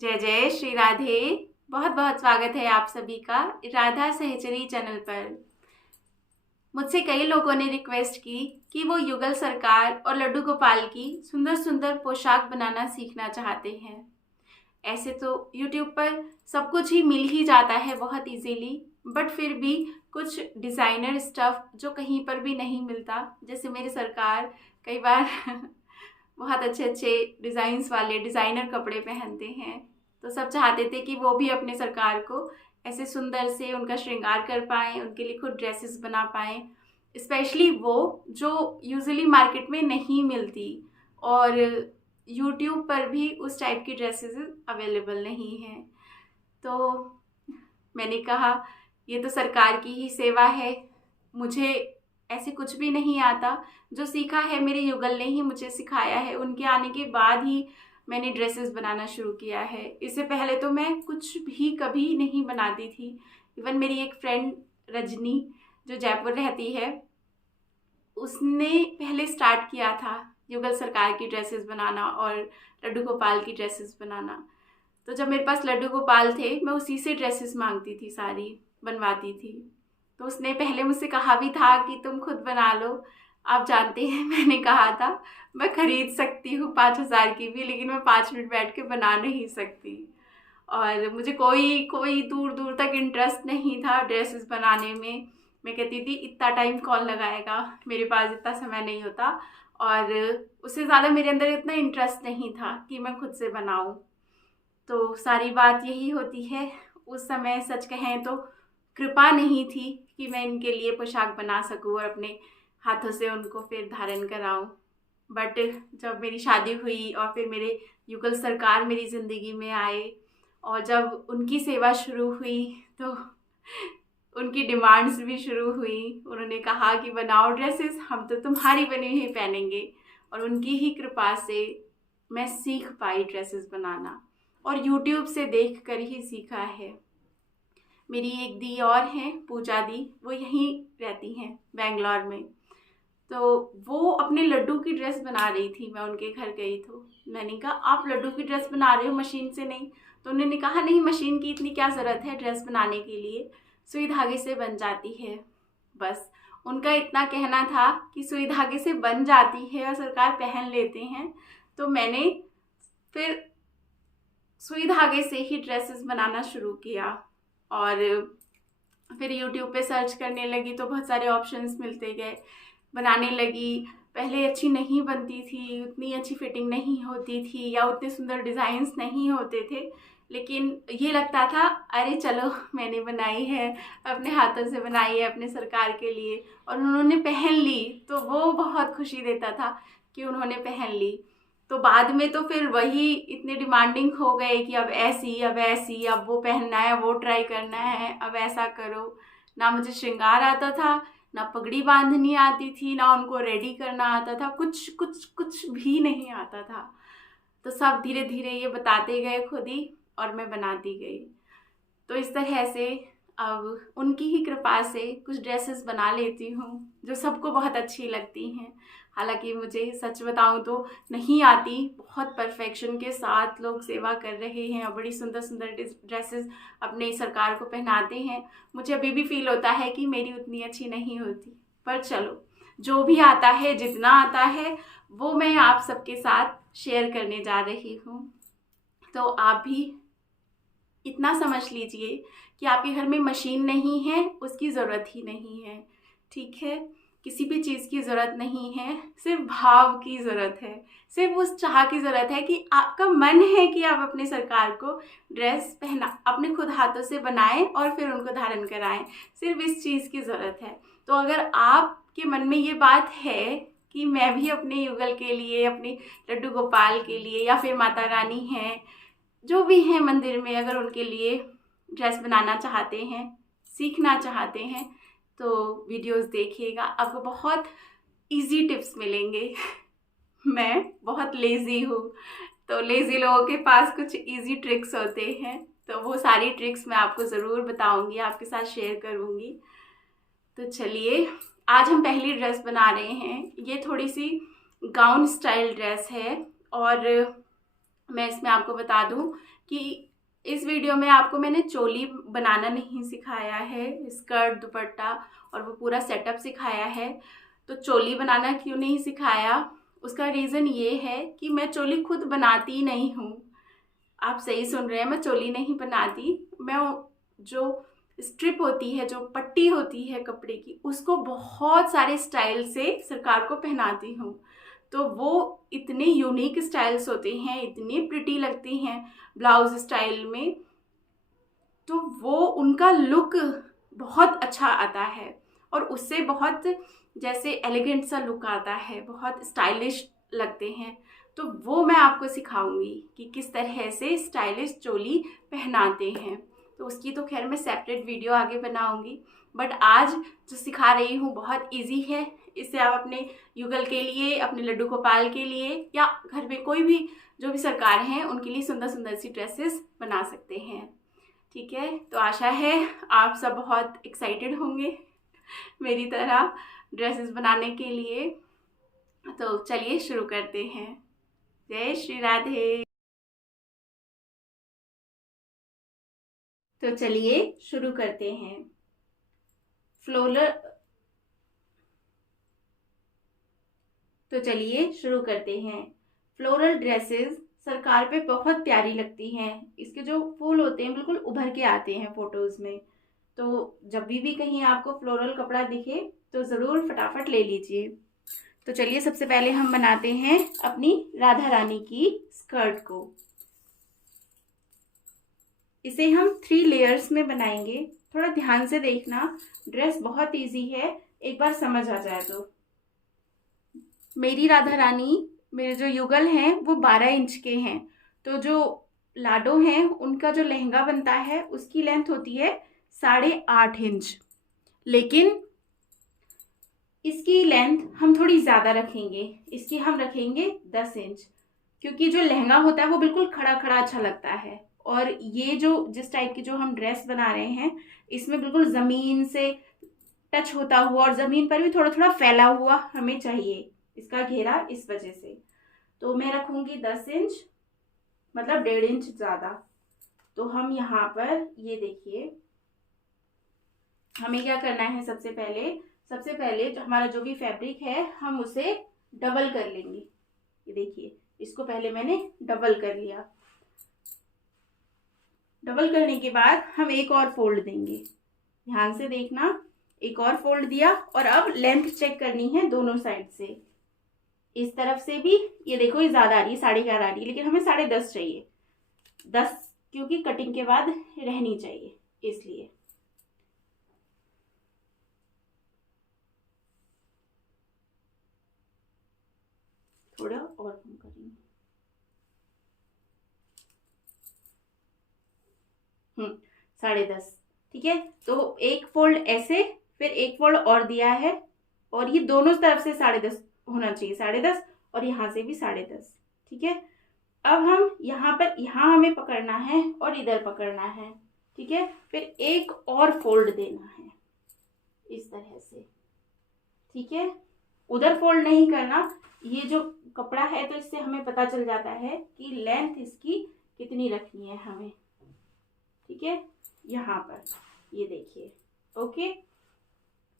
जय जय श्री राधे। बहुत बहुत स्वागत है आप सभी का राधा सहचरी चैनल पर। मुझसे कई लोगों ने रिक्वेस्ट की कि वो युगल सरकार और लड्डू गोपाल की सुंदर सुंदर पोशाक बनाना सीखना चाहते हैं। ऐसे तो YouTube पर सब कुछ ही मिल ही जाता है बहुत इजीली, बट फिर भी कुछ डिज़ाइनर स्टफ़ जो कहीं पर भी नहीं मिलता, जैसे मेरे सरकार कई बार बहुत अच्छे अच्छे डिज़ाइंस वाले डिज़ाइनर कपड़े पहनते हैं, तो सब चाहते थे कि वो भी अपने सरकार को ऐसे सुंदर से उनका श्रृंगार कर पाएँ, उनके लिए खुद ड्रेसेस बना पाएँ, स्पेशली वो जो यूजुअली मार्केट में नहीं मिलती और यूट्यूब पर भी उस टाइप की ड्रेसेस अवेलेबल नहीं हैं। तो मैंने कहा ये तो सरकार की ही सेवा है, मुझे ऐसे कुछ भी नहीं आता। जो सीखा है मेरे युगल ने ही मुझे सिखाया है, उनके आने के बाद ही मैंने ड्रेसेस बनाना शुरू किया है। इससे पहले तो मैं कुछ भी कभी नहीं बनाती थी। इवन मेरी एक फ्रेंड रजनी जो जयपुर रहती है, उसने पहले स्टार्ट किया था युगल सरकार की ड्रेसेस बनाना और लड्डू गोपाल की ड्रेसेस बनाना। तो जब मेरे पास लड्डू गोपाल थे, मैं उसी से ड्रेसेस मांगती थी, सारी बनवाती थी। तो उसने पहले मुझसे कहा भी था कि तुम खुद बना लो। आप जानते हैं मैंने कहा था मैं खरीद सकती हूँ 5,000 की भी, लेकिन मैं 5 मिनट बैठ के बना नहीं सकती। और मुझे कोई कोई दूर दूर तक इंटरेस्ट नहीं था ड्रेसेस बनाने में। मैं कहती थी इतना टाइम कौन लगाएगा, मेरे पास इतना समय नहीं होता, और उससे ज़्यादा मेरे अंदर इतना इंटरेस्ट नहीं था कि मैं खुद से बनाऊँ। तो सारी बात यही होती है, उस समय सच कहें तो कृपा नहीं थी कि मैं इनके लिए पोशाक बना सकूं और अपने हाथों से उनको फिर धारण कराऊं। बट जब मेरी शादी हुई और फिर मेरे युगल सरकार मेरी ज़िंदगी में आए और जब उनकी सेवा शुरू हुई तो उनकी डिमांड्स भी शुरू हुई। उन्होंने कहा कि बनाओ ड्रेसेस, हम तो तुम्हारी बनी हुई पहनेंगे। और उनकी ही कृपा से मैं सीख पाई ड्रेसेस बनाना, और YouTube से देख कर ही सीखा है। मेरी एक दी और हैं, पूजा दी, वो यहीं रहती हैं बेंगलोर में। तो वो अपने लड्डू की ड्रेस बना रही थी, मैं उनके घर गई तो मैंने कहा आप लड्डू की ड्रेस बना रहे हो मशीन से नहीं? तो उन्होंने कहा नहीं, मशीन की इतनी क्या ज़रूरत है ड्रेस बनाने के लिए, सुई धागे से बन जाती है। बस उनका इतना कहना था कि सुई धागे से बन जाती है और सरकार पहन लेते हैं। तो मैंने फिर सुई धागे से ही ड्रेसेस बनाना शुरू किया और फिर YouTube पे सर्च करने लगी तो बहुत सारे ऑप्शंस मिलते गए, बनाने लगी। पहले अच्छी नहीं बनती थी, उतनी अच्छी फिटिंग नहीं होती थी या उतने सुंदर डिज़ाइंस नहीं होते थे, लेकिन ये लगता था अरे चलो मैंने बनाई है, अपने हाथों से बनाई है अपने सरकार के लिए, और उन्होंने पहन ली तो वो बहुत खुशी देता था कि उन्होंने पहन ली। तो बाद में तो फिर वही इतने डिमांडिंग हो गए कि अब ऐसी, अब ऐसी, अब वो पहनना है, वो ट्राई करना है, अब ऐसा करो। ना मुझे श्रृंगार आता था, ना पगड़ी बांधनी आती थी, ना उनको रेडी करना आता था, कुछ कुछ कुछ भी नहीं आता था। तो सब धीरे धीरे ये बताते गए खुद ही और मैं बनाती गई। तो इस तरह से अब उनकी ही कृपा से कुछ ड्रेसेस बना लेती हूँ जो सबको बहुत अच्छी लगती हैं। हालांकि मुझे सच बताऊँ तो नहीं आती, बहुत परफेक्शन के साथ लोग सेवा कर रहे हैं और बड़ी सुंदर सुंदर ड्रेसेस अपने सरकार को पहनाते हैं। मुझे अभी भी फील होता है कि मेरी उतनी अच्छी नहीं होती, पर चलो जो भी आता है, जितना आता है वो मैं आप सबके साथ शेयर करने जा रही हूँ। तो आप भी इतना समझ लीजिए कि आपके घर में मशीन नहीं है, उसकी ज़रूरत ही नहीं है, ठीक है? किसी भी चीज़ की ज़रूरत नहीं है, सिर्फ भाव की ज़रूरत है, सिर्फ उस चाह की ज़रूरत है कि आपका मन है कि आप अपने सरकार को ड्रेस पहना, अपने खुद हाथों से बनाएं और फिर उनको धारण कराएं। सिर्फ इस चीज़ की ज़रूरत है। तो अगर आपके मन में ये बात है कि मैं भी अपने युगल के लिए, अपने लड्डू गोपाल के लिए, या फिर माता रानी हैं, जो भी हैं मंदिर में, अगर उनके लिए ड्रेस बनाना चाहते हैं, सीखना चाहते हैं, तो वीडियोस देखिएगा, आपको बहुत इजी टिप्स मिलेंगे। मैं बहुत लेज़ी हूँ, तो लेज़ी लोगों के पास कुछ इजी ट्रिक्स होते हैं, तो वो सारी ट्रिक्स मैं आपको ज़रूर बताऊँगी, आपके साथ शेयर करूँगी। तो चलिए, आज हम पहली ड्रेस बना रहे हैं। ये थोड़ी सी गाउन स्टाइल ड्रेस है और मैं इसमें आपको बता दूं कि इस वीडियो में आपको मैंने चोली बनाना नहीं सिखाया है, स्कर्ट दुपट्टा और वो पूरा सेटअप सिखाया है। तो चोली बनाना क्यों नहीं सिखाया, उसका रीज़न ये है कि मैं चोली खुद बनाती नहीं हूँ। आप सही सुन रहे हैं, मैं चोली नहीं बनाती। मैं जो स्ट्रिप होती है, जो पट्टी होती है कपड़े की, उसको बहुत सारे स्टाइल से सरकार को पहनाती हूँ। तो वो इतने यूनिक स्टाइल्स होते हैं, इतनी प्रिटी लगती हैं ब्लाउज स्टाइल में, तो वो उनका लुक बहुत अच्छा आता है और उससे बहुत जैसे एलिगेंट सा लुक आता है, बहुत स्टाइलिश लगते हैं। तो वो मैं आपको सिखाऊंगी कि किस तरह से स्टाइलिश चोली पहनाते हैं। तो उसकी तो खैर मैं सेपरेट वीडियो आगे बनाऊंगी, बट आज जो सिखा रही हूँ बहुत इजी है। इससे आप अपने युगल के लिए, अपने लड्डू गोपाल के लिए या घर में कोई भी जो भी सरकार हैं उनके लिए सुंदर सुंदर सी ड्रेसेस बना सकते हैं। ठीक है, तो आशा है आप सब बहुत एक्साइटेड होंगे मेरी तरह ड्रेसेस बनाने के लिए। तो चलिए शुरू करते हैं। जय श्री राधे। तो चलिए शुरू करते हैं। फ्लोरल ड्रेसेस सरकार पे बहुत प्यारी लगती हैं। इसके जो फूल होते हैं बिल्कुल उभर के आते हैं फोटोज में। तो जब भी कहीं आपको फ्लोरल कपड़ा दिखे तो ज़रूर फटाफट ले लीजिए। तो चलिए सबसे पहले हम बनाते हैं अपनी राधा रानी की स्कर्ट को। इसे हम 3 लेयर्स में बनाएंगे। थोड़ा ध्यान से देखना, ड्रेस बहुत इजी है, एक बार समझ आ जाए तो। मेरी राधा रानी, मेरे जो युगल हैं वो 12 इंच के हैं। तो जो लाडो हैं उनका जो लहंगा बनता है उसकी लेंथ होती है 8.5 इंच, लेकिन इसकी लेंथ हम थोड़ी ज़्यादा रखेंगे। इसकी हम रखेंगे 10 इंच, क्योंकि जो लहंगा होता है वो बिल्कुल खड़ा खड़ा अच्छा लगता है। और ये जो जिस टाइप की जो हम ड्रेस बना रहे हैं इसमें बिल्कुल ज़मीन से टच होता हुआ और ज़मीन पर भी थोड़ा थोड़ा फैला हुआ हमें चाहिए इसका घेरा, इस वजह से। तो मैं रखूंगी 10 इंच, मतलब 1.5 इंच ज़्यादा। तो हम यहाँ पर ये देखिए, हमें क्या करना है, सबसे पहले जो हमारा जो भी फैब्रिक है हम उसे डबल कर लेंगे। ये देखिए, इसको पहले मैंने डबल कर लिया। डबल करने के बाद हम एक और फोल्ड देंगे। ध्यान से देखना, एक और फोल्ड दिया और अब लेंथ चेक करनी है दोनों साइड से। इस तरफ से भी ये देखो, ये ज्यादा आ रही है, 11.5 आ रही है, लेकिन हमें 10.5 चाहिए। 10 क्योंकि कटिंग के बाद रहनी चाहिए, इसलिए। थोड़ा और कम करेंगे। 10.5, ठीक है। तो एक फोल्ड ऐसे, फिर एक फोल्ड और दिया है, और ये दोनों तरफ से 10.5 होना चाहिए, 10.5, और यहाँ से भी 10.5, ठीक है। अब हम यहाँ पर, यहाँ हमें पकड़ना है और इधर पकड़ना है, ठीक है। फिर एक और फोल्ड देना है इस तरह से, ठीक है। उधर फोल्ड नहीं करना, ये जो कपड़ा है तो इससे हमें पता चल जाता है कि लेंथ इसकी कितनी रखनी है हमें, ठीक है। यहाँ पर ये देखिए, ओके।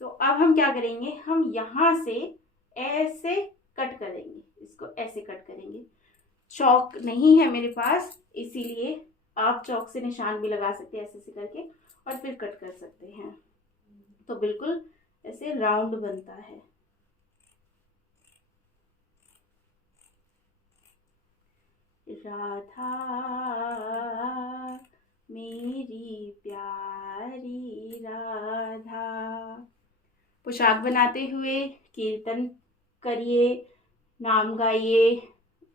तो अब हम क्या करेंगे, हम यहाँ से ऐसे कट करेंगे, इसको ऐसे कट करेंगे। चौक नहीं है मेरे पास, इसीलिए आप चौक से निशान भी लगा सकते हैं, ऐसे ऐसे करके, और फिर कट कर सकते हैं। तो बिल्कुल ऐसे राउंड बनता है। राधा मेरी प्यारी राधा। पोशाक बनाते हुए कीर्तन करिए, नाम गाइए,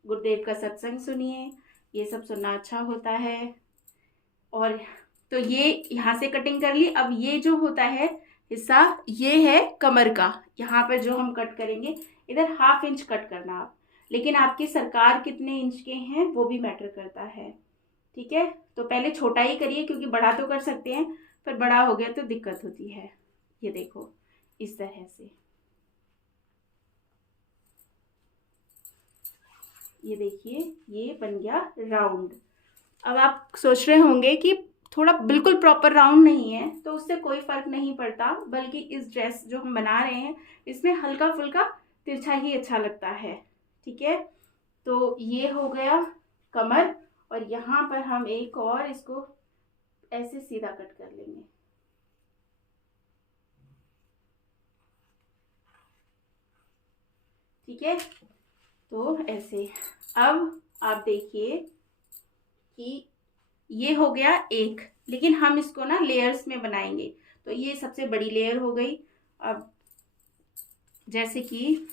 गुरुदेव का सत्संग सुनिए, ये सब सुनना अच्छा होता है। और तो ये यहाँ से कटिंग कर ली। अब ये जो होता है हिस्सा, ये है कमर का। यहाँ पर जो हम कट करेंगे, इधर 1/2 इंच कट करना आप, लेकिन आपकी सरकार कितने इंच के हैं वो भी मैटर करता है, ठीक है। तो पहले छोटा ही करिए, क्योंकि बड़ा तो कर सकते हैं, पर बड़ा हो गया तो दिक्कत होती है। ये देखो, इस तरह से, ये देखिए, ये बन गया राउंड। अब आप सोच रहे होंगे कि थोड़ा बिल्कुल प्रॉपर राउंड नहीं है, तो उससे कोई फर्क नहीं पड़ता, बल्कि इस ड्रेस जो हम बना रहे हैं इसमें हल्का फुल्का तिरछा ही अच्छा लगता है। ठीक है, तो ये हो गया कमर, और यहाँ पर हम एक और इसको ऐसे सीधा कट कर लेंगे। ठीक है, तो ऐसे। अब आप देखिए कि ये हो गया एक, लेकिन हम इसको ना लेयर्स में बनाएंगे। तो ये सबसे बड़ी लेयर हो गई। अब जैसे कि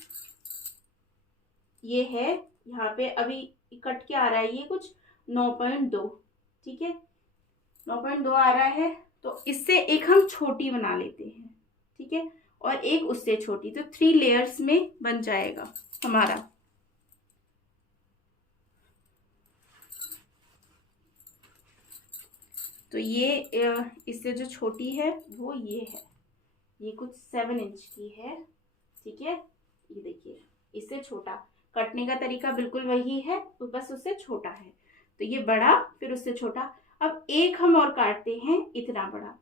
ये है, यहाँ पे अभी कट के आ रहा है ये कुछ 9.2। ठीक है, 9.2 आ रहा है, तो इससे एक हम छोटी बना लेते हैं। ठीक है, और एक उससे छोटी, तो 3 लेयर्स में बन जाएगा हमारा। तो ये इससे जो छोटी है वो ये है, ये कुछ 7 इंच की है। ठीक है, ये देखिए, इससे छोटा कटने का तरीका बिल्कुल वही है, तो बस उससे छोटा है। तो ये बड़ा, फिर उससे छोटा। अब एक हम और काटते हैं इतना बड़ा।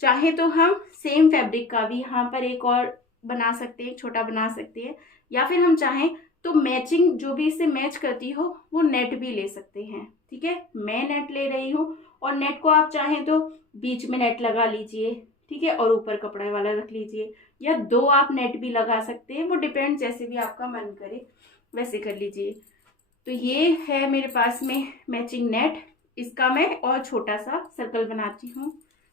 चाहे तो हम सेम फैब्रिक का भी यहाँ पर एक और बना सकते हैं, छोटा बना सकते हैं, या फिर हम चाहें तो मैचिंग जो भी इससे मैच करती हो वो नेट भी ले सकते हैं। ठीक है, मैं नेट ले रही हूँ, और नेट को आप चाहें तो बीच में नेट लगा लीजिए। ठीक है, और ऊपर कपड़े वाला रख लीजिए, या 2 आप नेट भी लगा सकते हैं, वो डिपेंड, जैसे भी आपका मन करे वैसे कर लीजिए। तो ये है मेरे पास में मैचिंग नेट, इसका मैं और छोटा सा सर्कल बनाती हूँ।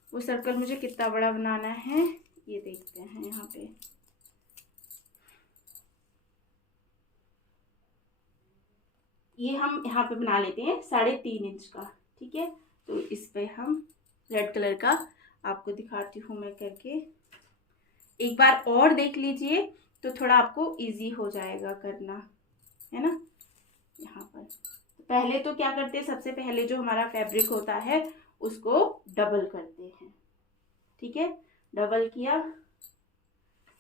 वो सर्कल मुझे कितना बड़ा बनाना है ये देखते हैं यहाँ पे। ये हम यहाँ पे बना लेते हैं 3.5 इंच का। ठीक है, तो इस पे हम रेड कलर का आपको दिखाती हूँ मैं करके, एक बार और देख लीजिए तो थोड़ा आपको इजी हो जाएगा करना, है ना। यहाँ पर तो पहले तो क्या करते हैं, सबसे पहले जो हमारा फैब्रिक होता है उसको डबल करते हैं। ठीक है, डबल किया,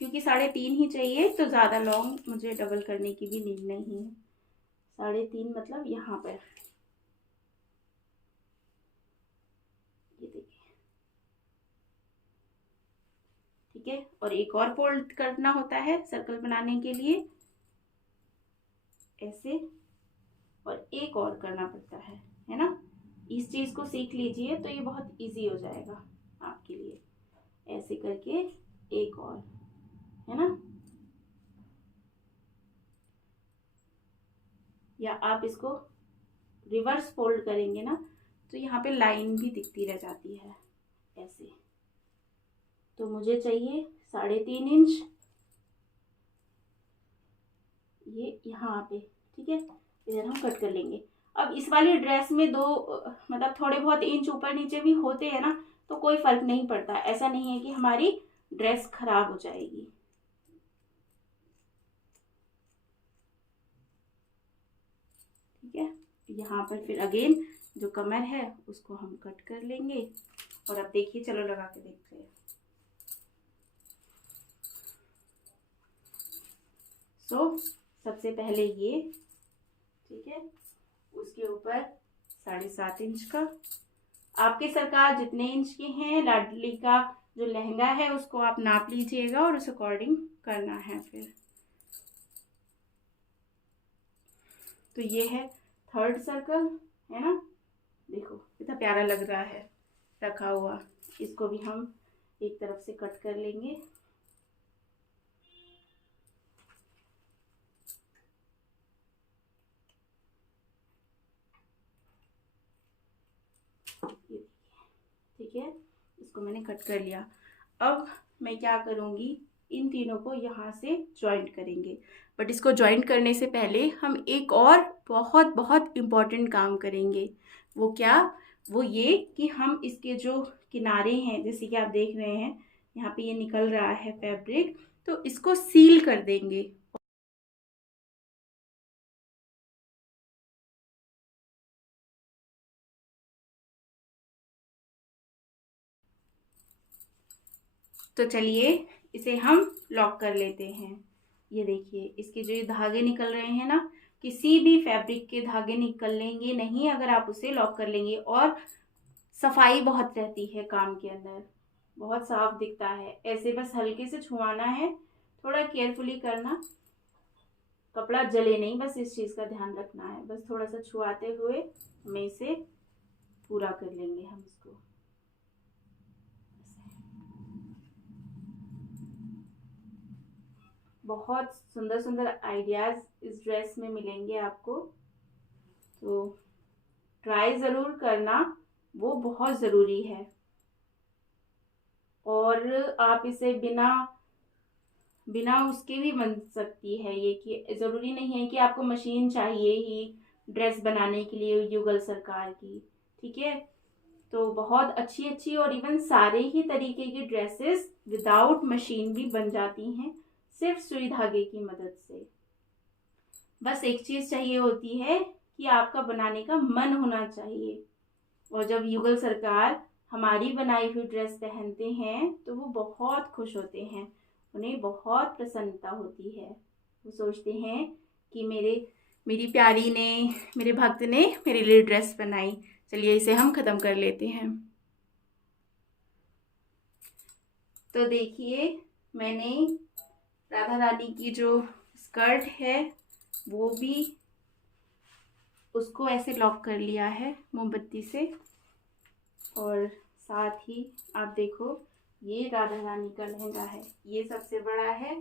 क्योंकि 3.5 ही चाहिए, तो ज़्यादा लॉन्ग मुझे डबल करने की भी नीड नहीं है। 3.5 मतलब यहाँ पर, ये देखिए। ठीक है, और एक और फोल्ड करना होता है सर्कल बनाने के लिए, ऐसे, और एक और करना पड़ता है ना। इस चीज़ को सीख लीजिए तो ये बहुत इजी हो जाएगा आपके लिए। ऐसे करके एक और, है ना, या आप इसको रिवर्स फोल्ड करेंगे ना तो यहाँ पे लाइन भी दिखती रह जाती है ऐसे। तो मुझे चाहिए 3.5 इंच, ये यहाँ पे। ठीक है, इधर हम कट कर लेंगे। अब इस वाली ड्रेस में दो मतलब थोड़े बहुत इंच ऊपर नीचे भी होते हैं ना, तो कोई फर्क नहीं पड़ता, ऐसा नहीं है कि हमारी ड्रेस खराब हो जाएगी। ठीक है, यहाँ पर फिर अगेन जो कमर है उसको हम कट कर लेंगे, और अब देखिए, चलो लगा के देखते हैं। सबसे पहले ये, ठीक है, उसके ऊपर 7.5 इंच का, आपके सरकार जितने इंच के हैं, लाडली का जो लहंगा है उसको आप नाप लीजिएगा और उस अकॉर्डिंग करना है फिर। तो ये है 3rd सर्कल, है ना, देखो कितना प्यारा लग रहा है रखा हुआ। इसको भी हम एक तरफ से कट कर लेंगे। ठीक है, इसको मैंने कट कर लिया। अब मैं क्या करूँगी, इन तीनों को यहाँ से ज्वाइंट करेंगे, बट इसको ज्वाइंट करने से पहले हम एक और बहुत बहुत इम्पॉर्टेंट काम करेंगे। वो क्या, वो ये कि हम इसके जो किनारे हैं, जैसे कि आप देख रहे हैं यहाँ पे ये निकल रहा है फैब्रिक, तो इसको सील कर देंगे। तो चलिए इसे हम लॉक कर लेते हैं। ये देखिए, इसके जो ये धागे निकल रहे हैं ना, किसी भी फैब्रिक के धागे निकलेंगे नहीं अगर आप उसे लॉक कर लेंगे। और सफाई बहुत रहती है काम के अंदर, बहुत साफ दिखता है। ऐसे बस हल्के से छुआना है, थोड़ा केयरफुली करना, कपड़ा जले नहीं, बस इस चीज़ का ध्यान रखना है। बस थोड़ा सा छुआते हुए हमें इसे पूरा कर लेंगे हम इसको। बहुत सुंदर सुंदर आइडियाज़ इस ड्रेस में मिलेंगे आपको, तो ट्राई ज़रूर करना, वो बहुत ज़रूरी है। और आप इसे बिना उसके भी बन सकती है ये, कि ज़रूरी नहीं है कि आपको मशीन चाहिए ही ड्रेस बनाने के लिए युगल सरकार की। ठीक है, तो बहुत अच्छी अच्छी और इवन सारे ही तरीके की ड्रेसेस विदाउट मशीन भी बन जाती हैं, सिर्फ सुई धागे की मदद से। बस एक चीज़ चाहिए होती है कि आपका बनाने का मन होना चाहिए। और जब युगल सरकार हमारी बनाई हुई ड्रेस पहनते हैं तो वो बहुत खुश होते हैं, उन्हें बहुत प्रसन्नता होती है। वो सोचते हैं कि मेरी प्यारी ने, मेरे भक्त ने मेरे लिए ड्रेस बनाई। चलिए इसे हम ख़त्म कर लेते हैं। तो देखिए, मैंने राधा रानी की जो स्कर्ट है वो भी, उसको ऐसे लॉक कर लिया है मोमबत्ती से। और साथ ही आप देखो, ये राधा रानी का लहंगा है, ये सबसे बड़ा है।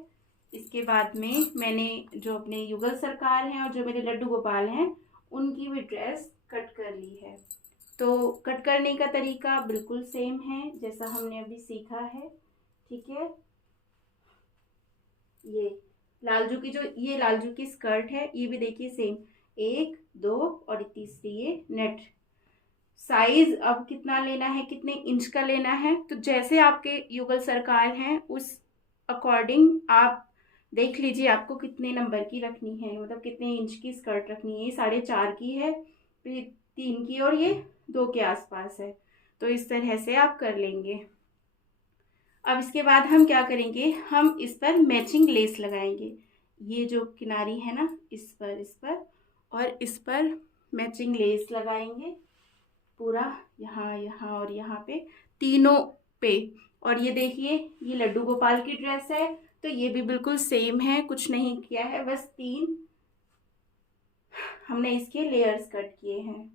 इसके बाद में मैंने जो अपने युगल सरकार हैं और जो मेरे लड्डू गोपाल हैं उनकी भी ड्रेस कट कर ली है। तो कट करने का तरीका बिल्कुल सेम है जैसा हमने अभी सीखा है। ठीक है, ये लालजू की स्कर्ट है, ये भी देखिए सेम, 1 2 और तीसरी ये नेट। साइज अब कितना लेना है, कितने इंच का लेना है, तो जैसे आपके युगल सरकार हैं उस अकॉर्डिंग आप देख लीजिए आपको कितने नंबर की रखनी है, मतलब कितने इंच की स्कर्ट रखनी है। ये 4.5 की है, फिर 3 की, और ये 2 के आसपास है। तो इस तरह से आप कर लेंगे। अब इसके बाद हम क्या करेंगे, हम इस पर मैचिंग लेस लगाएंगे। ये जो किनारी है ना, इस पर और इस पर मैचिंग लेस लगाएंगे पूरा, यहाँ और यहाँ पे, तीनों पे। और ये देखिए, ये लड्डू गोपाल की ड्रेस है तो ये भी बिल्कुल सेम है, कुछ नहीं किया है, बस 3 हमने इसके लेयर्स कट किए हैं।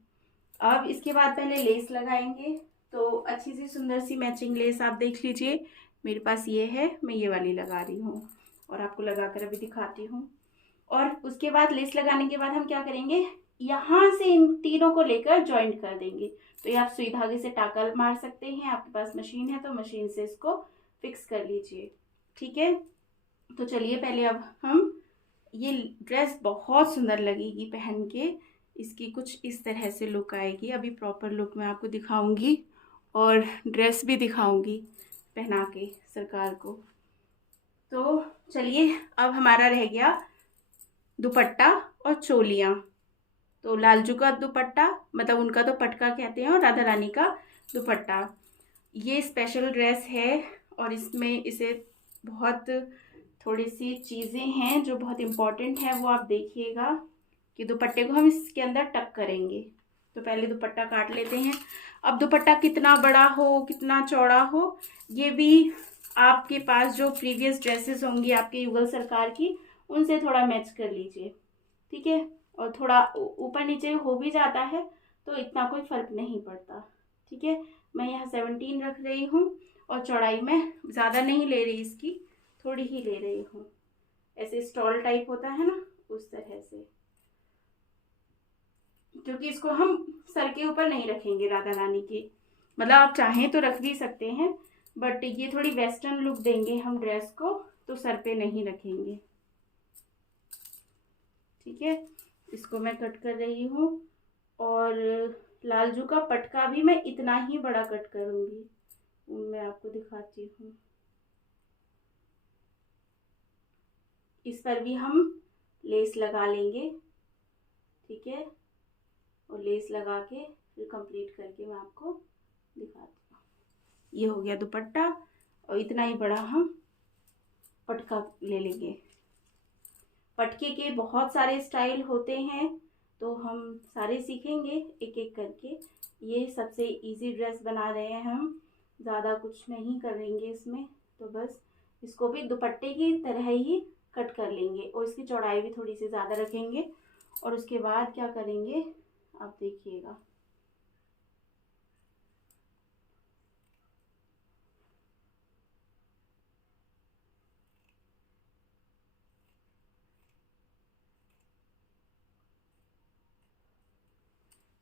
अब इसके बाद पहले लेस लगाएंगे, तो अच्छी सी सुंदर सी मैचिंग लेस आप देख लीजिए, मेरे पास ये है, मैं ये वाली लगा रही हूँ और आपको लगा कर अभी दिखाती हूँ। और उसके बाद लेस लगाने के बाद हम क्या करेंगे, यहाँ से इन तीनों को लेकर ज्वाइंट कर देंगे। तो ये आप सुई धागे से टाका मार सकते हैं, आपके पास मशीन है तो मशीन से इसको फिक्स कर लीजिए। ठीक है, तो चलिए पहले अब हम, ये ड्रेस बहुत सुंदर लगेगी पहन के, इसकी कुछ इस तरह से लुक आएगी। अभी प्रॉपर लुक मैं आपको दिखाऊंगी और ड्रेस भी दिखाऊंगी पहना के सरकार को। तो चलिए, अब हमारा रह गया दुपट्टा और चोलियाँ। तो लालजू का दुपट्टा, मतलब उनका तो पटका कहते हैं, और राधा रानी का दुपट्टा। ये स्पेशल ड्रेस है और इसमें इसे बहुत थोड़ी सी चीज़ें हैं जो बहुत इम्पॉर्टेंट है, वो आप देखिएगा कि दुपट्टे को हम इसके अंदर टक करेंगे। तो पहले दुपट्टा काट लेते हैं। अब दुपट्टा कितना बड़ा हो, कितना चौड़ा हो, ये भी आपके पास जो प्रीवियस ड्रेसेस होंगी आपके युगल सरकार की, उनसे थोड़ा मैच कर लीजिए। ठीक है, और थोड़ा ऊपर नीचे हो भी जाता है तो इतना कोई फ़र्क नहीं पड़ता। ठीक है, मैं यहाँ 17 रख रही हूँ और चौड़ाई में ज़्यादा नहीं ले रही, इसकी थोड़ी ही ले रही हूँ, ऐसे स्टॉल टाइप होता है ना, उस तरह से, क्योंकि इसको हम सर के ऊपर नहीं रखेंगे राधा रानी की। मतलब आप चाहें तो रख भी सकते हैं, बट ये थोड़ी वेस्टर्न लुक देंगे हम ड्रेस को, तो सर पे नहीं रखेंगे। ठीक है, इसको मैं कट कर रही हूँ। और लालजू का पटका भी मैं इतना ही बड़ा कट करूँगी, मैं आपको दिखाती हूँ। इस पर भी हम लेस लगा लेंगे। ठीक है, और लेस लगा के फिर कंप्लीट करके मैं आपको दिखाती हूँ। ये हो गया दुपट्टा और इतना ही बड़ा हम पटका ले लेंगे। पटके के बहुत सारे स्टाइल होते हैं, तो हम सारे सीखेंगे एक एक करके। ये सबसे इजी ड्रेस बना रहे हैं हम, ज़्यादा कुछ नहीं करेंगे इसमें। तो बस इसको भी दुपट्टे की तरह ही कट कर लेंगे और इसकी चौड़ाई भी थोड़ी सी ज़्यादा रखेंगे। और उसके बाद क्या करेंगे आप देखिएगा।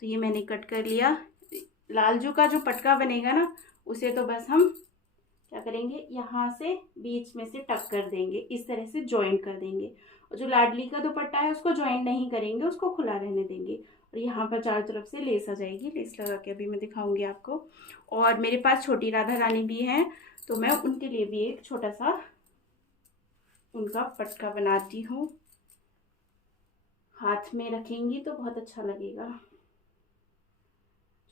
तो ये मैंने कट कर लिया। लालजू का जो पटका बनेगा ना, उसे तो बस हम क्या करेंगे, यहाँ से बीच में से टक कर देंगे, इस तरह से जॉइंट कर देंगे। और जो लाडली का दुपट्टा है उसको जॉइंट नहीं करेंगे, उसको खुला रहने देंगे। और यहाँ पर चारों तरफ से लेस आ जाएगी। लेस लगा के अभी मैं दिखाऊंगी आपको। और मेरे पास छोटी राधा रानी भी हैं, तो मैं उनके लिए भी एक छोटा सा उनका पटका बनाती हूँ। हाथ में रखेंगी तो बहुत अच्छा लगेगा।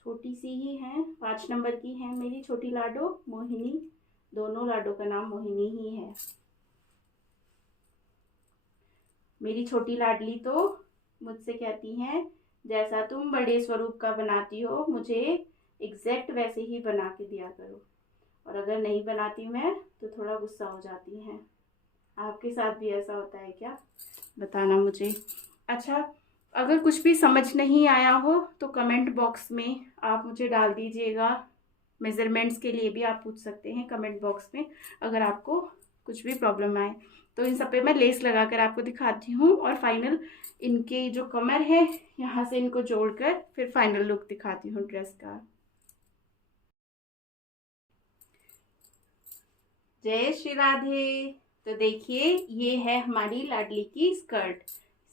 छोटी सी ही है, 5 नंबर की है मेरी छोटी लाडो मोहिनी। दोनों लाडो का नाम मोहिनी ही है। मेरी छोटी लाडली तो मुझसे कहती हैं, जैसा तुम बड़े स्वरूप का बनाती हो मुझे एग्जैक्ट वैसे ही बना के दिया करो। और अगर नहीं बनाती मैं तो थोड़ा गुस्सा हो जाती हैं। आपके साथ भी ऐसा होता है क्या, बताना मुझे। अच्छा, अगर कुछ भी समझ नहीं आया हो तो कमेंट बॉक्स में आप मुझे डाल दीजिएगा। मेज़रमेंट्स के लिए भी आप पूछ सकते हैं कमेंट बॉक्स में, अगर आपको कुछ भी प्रॉब्लम आए। तो इन सब पे मैं लेस लगा कर आपको दिखाती हूँ, और फाइनल इनके जो कमर है यहाँ से इनको जोड़कर फिर फाइनल लुक दिखाती हूँ ड्रेस का। जय श्री राधे। तो देखिए, ये है हमारी लाडली की स्कर्ट।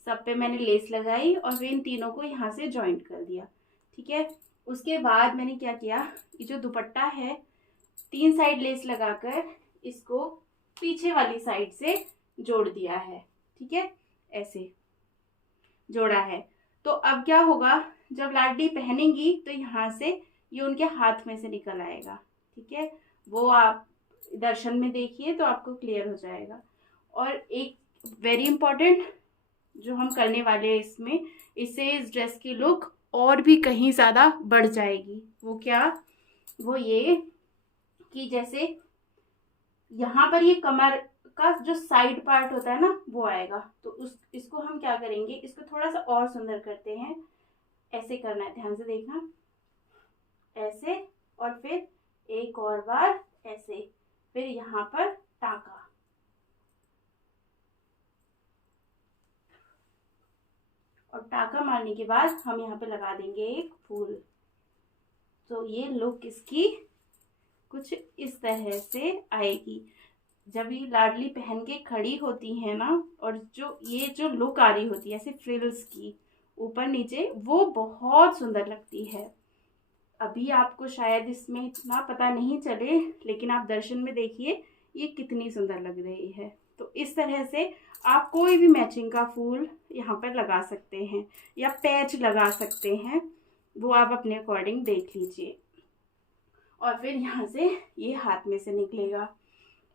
सब पे मैंने लेस लगाई और फिर इन तीनों को यहाँ से जॉइंट कर दिया। ठीक है, उसके बाद मैंने क्या किया, ये जो दुपट्टा है 3 साइड लेस लगाकर इसको पीछे वाली साइड से जोड़ दिया है। ठीक है, ऐसे जोड़ा है। तो अब क्या होगा, जब लाडली पहनेंगी तो यहाँ से ये उनके हाथ में से निकल आएगा। ठीक है, वो आप दर्शन में देखिए तो आपको क्लियर हो जाएगा। और एक वेरी इंपॉर्टेंट जो हम करने वाले हैं इसमें, इससे इस ड्रेस की लुक और भी कहीं ज़्यादा बढ़ जाएगी। वो क्या, वो ये कि जैसे यहाँ पर ये कमर का जो साइड पार्ट होता है ना वो आएगा। तो इसको हम क्या करेंगे, इसको थोड़ा सा और सुंदर करते हैं। ऐसे करना है, ध्यान से देखना, ऐसे, और फिर एक और बार ऐसे, फिर यहाँ पर टाका, और टाका मारने के बाद हम यहाँ पे लगा देंगे एक फूल। तो ये लुक इसकी कुछ इस तरह से आएगी। जब ये लाडली पहन के खड़ी होती है ना, और जो ये जो लुक आ रही होती है ऐसे फ्रिल्स की ऊपर नीचे, वो बहुत सुंदर लगती है। अभी आपको शायद इसमें इतना पता नहीं चले, लेकिन आप दर्शन में देखिए ये कितनी सुंदर लग रही है। तो इस तरह से आप कोई भी मैचिंग का फूल यहाँ पर लगा सकते हैं या पैच लगा सकते हैं, वो आप अपने अकॉर्डिंग देख लीजिए। और फिर यहाँ से ये हाथ में से निकलेगा।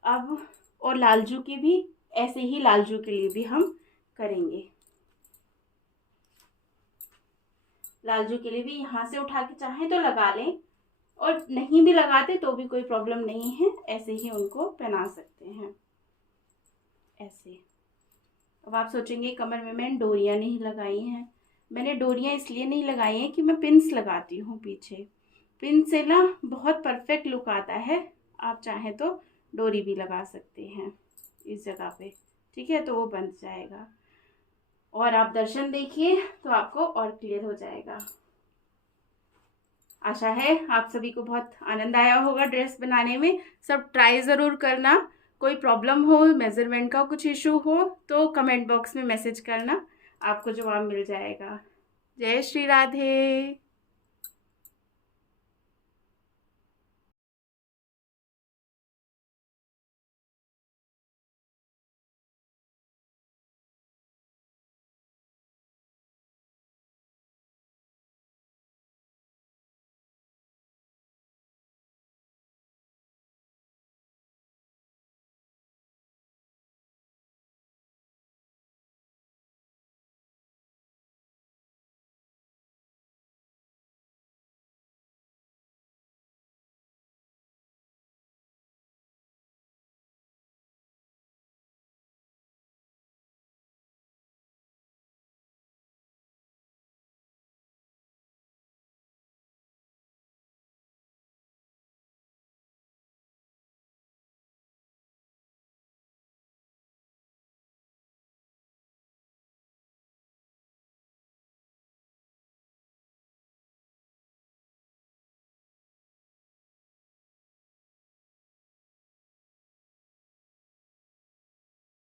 अब और लालजू की भी ऐसे ही, लालजू के लिए भी हम करेंगे। लालजू के लिए भी यहाँ से उठा के चाहें तो लगा लें, और नहीं भी लगाते तो भी कोई प्रॉब्लम नहीं है, ऐसे ही उनको पहना सकते हैं ऐसे। अब आप सोचेंगे कमर में मैंने डोरियाँ नहीं लगाई हैं। मैंने डोरियाँ इसलिए नहीं लगाई हैं कि मैं पिन्स लगाती हूँ पीछे। पिन से ना बहुत परफेक्ट लुक आता है। आप चाहें तो डोरी भी लगा सकते हैं इस जगह पे। ठीक है, तो वो बन जाएगा। और आप दर्शन देखिए तो आपको और क्लियर हो जाएगा। आशा है आप सभी को बहुत आनंद आया होगा ड्रेस बनाने में। सब ट्राई ज़रूर करना। कोई प्रॉब्लम हो, मेज़रमेंट का कुछ इशू हो तो कमेंट बॉक्स में मैसेज करना, आपको जवाब मिल जाएगा। जय श्री राधे।